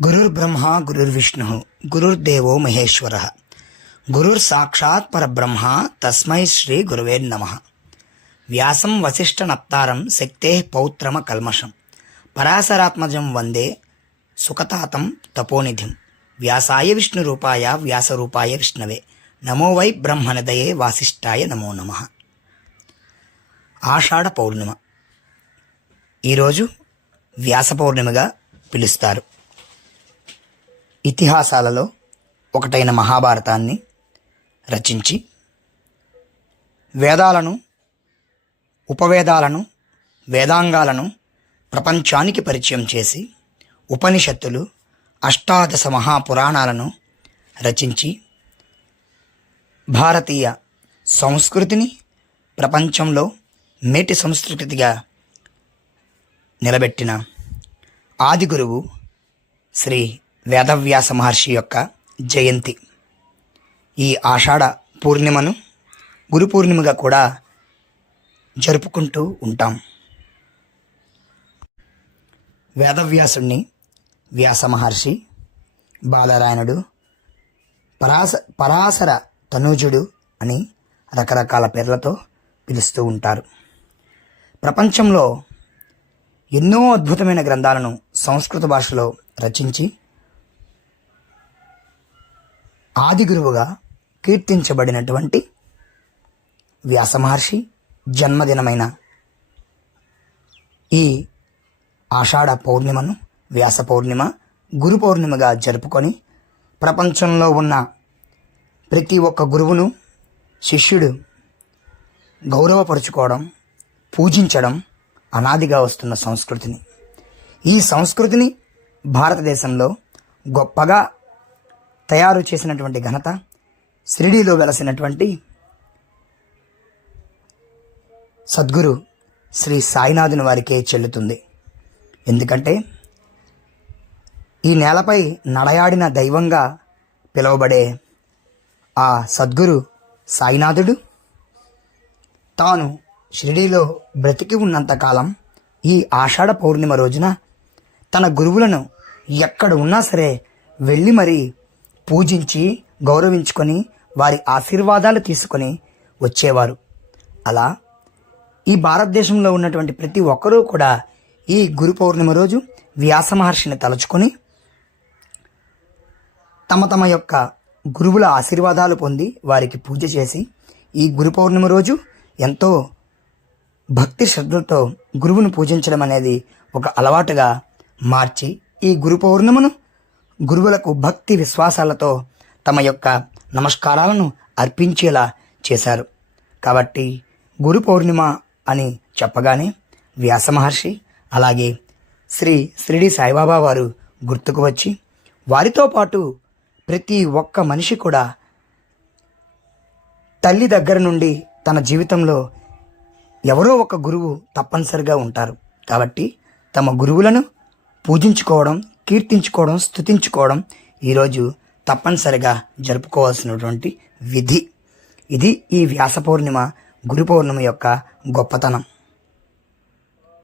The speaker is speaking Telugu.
గురుర్బ్రహ్మ గురుర్విష్ణు గురుర్దేవో మహేశ్వర గురుర్ సాక్షాత్ పరబ్రహ్మ తస్మై శ్రీ గురువే నమ వ్యాసం వసిష్ఠ నప్తారం శక్తే పౌత్రమ కల్మషం పరాశరాత్మజం వందే సుఖతాతం తపోనిధిం వ్యాసాయ విష్ణురూపాయ వ్యాసరూపాయ విష్ణవే నమో వై బ్రహ్మనిదయే వాసిష్ఠాయ నమో నమ ఆషాఢ పౌర్ణిమ ఈరోజు వ్యాస పౌర్ణిమగా పిలుస్తారు। ఇతిహాసాలలో ఒకటైన మహాభారతాన్ని రచించి వేదాలను ఉపవేదాలను వేదాంగాలను ప్రపంచానికి పరిచయం చేసి ఉపనిషత్తులు అష్టాదశ మహాపురాణాలను రచించి భారతీయ సంస్కృతిని ప్రపంచంలో మేటి సంస్కృతిగా నిలబెట్టిన ఆది గురువు శ్రీ వేదవ్యాస మహర్షి యొక్క జయంతి. ఈ ఆషాఢ పూర్ణిమను గురు పూర్ణిమగా కూడా జరుపుకుంటూ ఉంటాం. వేదవ్యాసుణ్ణి వ్యాస మహర్షి బాలరాయణుడు పరాస పరాశర తనూజుడు అని రకరకాల పేర్లతో పిలుస్తూ ఉంటారు. ప్రపంచంలో ఎన్నో అద్భుతమైన గ్రంథాలను సంస్కృత భాషలో రచించి ఆది గురువుగా కీర్తించబడినటువంటి వ్యాస మహర్షి జన్మదినమైన ఈ ఆషాఢ పౌర్ణిమను వ్యాస పౌర్ణిమ గురు పౌర్ణిమగా జరుపుకొని ప్రపంచంలో ఉన్న ప్రతి ఒక్క గురువును శిష్యుడు గౌరవపరుచుకోవడం పూజించడం అనాదిగా వస్తున్న సంస్కృతిని. ఈ సంస్కృతిని భారతదేశంలో గొప్పగా తయారు చేసినటువంటి ఘనత షిరిడీలో వెలసినటువంటి సద్గురు శ్రీ సాయినాథుని వారికే చెల్లుతుంది. ఎందుకంటే ఈ నేలపై నడయాడిన దైవంగా పిలువబడే ఆ సద్గురు సాయినాథుడు తాను షిరిడీలో బ్రతికి ఉన్నంతకాలం ఈ ఆషాఢ పౌర్ణిమ రోజున తన గురువులను ఎక్కడ ఉన్నా సరే వెళ్ళి మరీ పూజించి గౌరవించుకొని వారి ఆశీర్వాదాలు తీసుకొని వచ్చేవారు. అలా ఈ భారతదేశంలో ఉన్నటువంటి ప్రతి ఒక్కరూ కూడా ఈ గురు పౌర్ణమి రోజు వ్యాస మహర్షిని తలుచుకొని తమ తమ యొక్క గురువుల ఆశీర్వాదాలు పొంది వారికి పూజ చేసి ఈ గురు పౌర్ణమి రోజు ఎంతో భక్తి శ్రద్ధలతో గురువును పూజించడం అనేది ఒక అలవాటుగా మార్చి ఈ గురు పౌర్ణిమను గురువులకు భక్తి విశ్వాసాలతో తమ యొక్క నమస్కారాలను అర్పించేలా చేశారు. కాబట్టి గురు పౌర్ణిమ అని చెప్పగానే వ్యాస మహర్షి అలాగే శ్రీ షిరిడి సాయిబాబా వారు గుర్తుకు వచ్చి వారితో పాటు ప్రతి ఒక్క మనిషి కూడా తల్లి దగ్గర నుండి తన జీవితంలో ఎవరో ఒక గురువు తప్పనిసరిగా ఉంటారు. కాబట్టి తమ గురువులను పూజించుకోవడం కీర్తించుకోవడం స్థుతించుకోవడం ఈరోజు తప్పనిసరిగా జరుపుకోవాల్సినటువంటి విధి. ఇది ఈ వ్యాస పౌర్ణిమ గురు పౌర్ణిమ యొక్క గొప్పతనం.